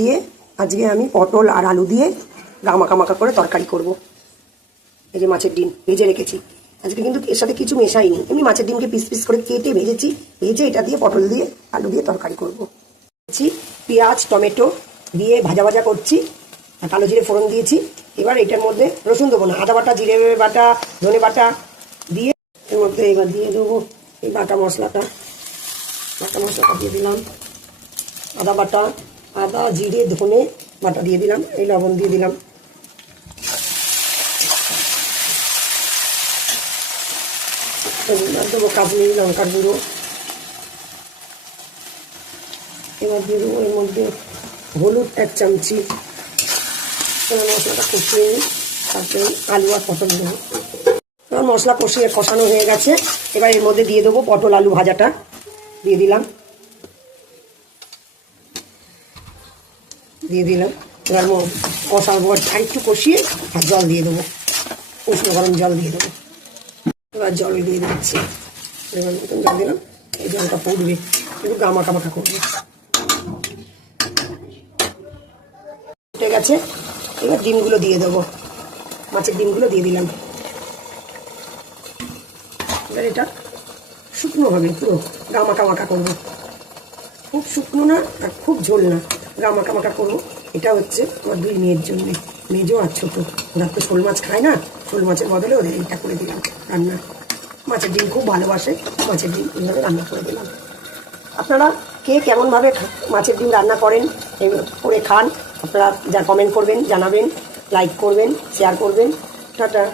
দিয়ে আজকে আমি পটল আর আলু দিয়ে মাখা মাখা করে তরকারি করব। এই যে মাছের ডিম ভেজে রেখেছি, আজকে কিন্তু এর সাথে কিছু মেশাইনি, এমনি মাছের ডিমকে পিস পিস করে কেটে ভেজেছি, ভেজে এটা দিয়ে পটল দিয়ে আলু দিয়ে তরকারি করব। পেঁয়াজ টমেটো দিয়ে ভাজা ভাজা করছি আর কালো জিরে ফোড়ন দিয়েছি। এবার এটার মধ্যে রসুন দেবো না, আদা বাটা জিরে বাটা ধনে বাটা দিয়ে এর মধ্যে এবার দিয়ে দেবো এই বাটা মশলাটা দিয়ে দিলাম। আদা বাটা, আদা জিরে ধনে বাটা দিয়ে দিলাম, এই লবণ দিয়ে দিলাম। দেবো কাশ্মীরি লঙ্কার গুঁড়ো। এবার দিয়ে দেবো এর মধ্যে হলুদ 1 চামচি। মশলাটা কষিয়ে নিই, তারপরে আলু আর পটল দেবো। এবার মশলা কষানো হয়ে গেছে, এবার এর মধ্যে দিয়ে দেবো পটল আলু ভাজাটা দিয়ে দিলাম। এবার কষাবো, আর একটু কষিয়ে আর জল দিয়ে দেবো, উষ্ণ গরম জল দিয়ে দেবো। এবার জল দিয়ে দিচ্ছি, এবার মতন জল দিলাম, এই জলটা পড়বে, একটু মাখা মাখা করবে। উঠে গেছে, এবার ডিমগুলো দিয়ে দেবো, মাছের ডিমগুলো দিয়ে দিলাম। এবার এটা শুকনো হবে, পুরো মাখা মাখা করবো, খুব শুকনো না আর খুব ঝোল না, মাখা মাখা করবো। এটা হচ্ছে আমার 2 মেয়ের জন্যে, মেজো আর ছোটো, ওরা তো শোল মাছ খায় না, শোল মাছের বদলে ওদের এইটা করে দিলাম রান্না। মাছের ডিম খুব ভালোবাসে, মাছের ডিম এইভাবে রান্না করে দিলাম। আপনারা কে কেমনভাবে মাছের ডিম রান্না করেন করে খান, আপনারা যা কমেন্ট করবেন, জানাবেন, লাইক করবেন, শেয়ার করবেন। টাটা।